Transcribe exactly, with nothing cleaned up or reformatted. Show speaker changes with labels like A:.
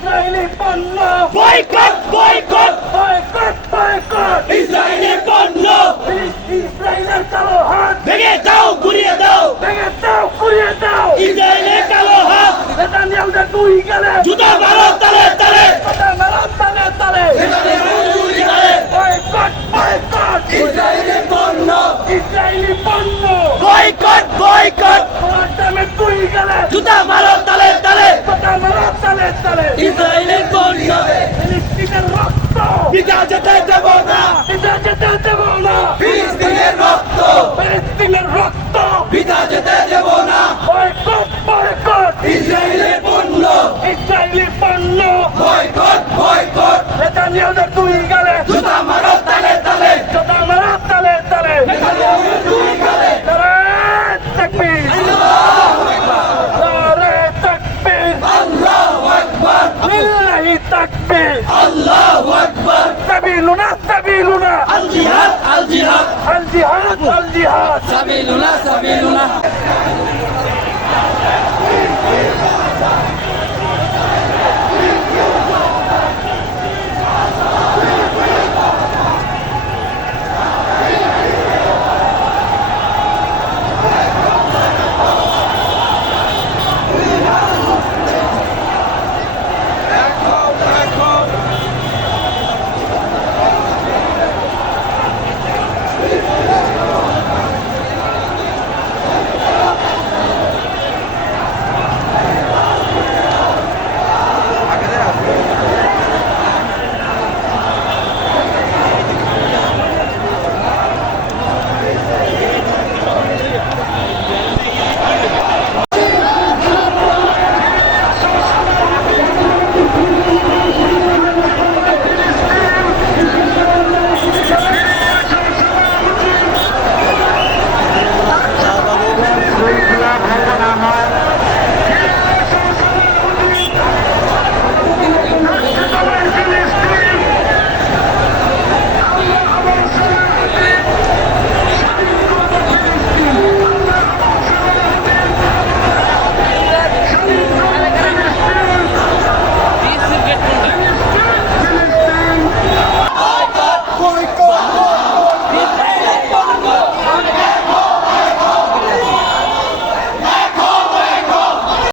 A: Israeli পণ্য
B: boycott boycott
A: boycott boycott
B: Israeli পণ্য
A: ইসরায়েলের কালো হাত
B: ভেঙে দাও গুড়িয়ে দাও
A: ভেঙে দাও পুড়িয়ে দাও
B: ইসরায়েলের কালো হাত
A: নেতানিয়াহুদের দুই গেলে
B: জুতা মারো তালে তালে
A: কথা মারো তালে তালে বয়কট বয়কট
B: ইসরায়েলি পণ্য
A: ইসরায়েলি পণ্য
B: বয়কট বয়কট
A: তোমার দামে দুই গেলে
B: জুতা মারো তালে তালে
A: কথা মারো তালে তালে
B: ইসরায়েলি পণ্য
A: ফিলিস্তিনের রক্ত
B: পিতা যেতে দেব না
A: এটা যেতে দেব না
B: ফিলিস্তিনের রক্ত
A: ফিলিস্তিনের রক্ত
B: পিতা যেতে দেব না
A: বয়কট বয়কট
B: ইসরায়েলি পণ্য
A: ইসরায়েলি পণ্য
B: বয়কট বয়কট
A: নেতানিয়াহুদের দুই গেলে
B: জুতা মারো তালে তালে
A: কথা মারো তালে তালে
B: নেতানিয়াহুর দুই গালে
A: নারায়ে তাকবীর নারায়ে তাকবীর
B: আল্লাহু আকবার
A: লিল্লাহি তাকবীর
B: আল্লাহু আকবার
A: সাবিলুনা সাবিলুনা
B: আল জিহাদ আল জিহাদ
A: আল জিহাদ আল জিহাদ
B: সাবিলুনা সাবিলুনা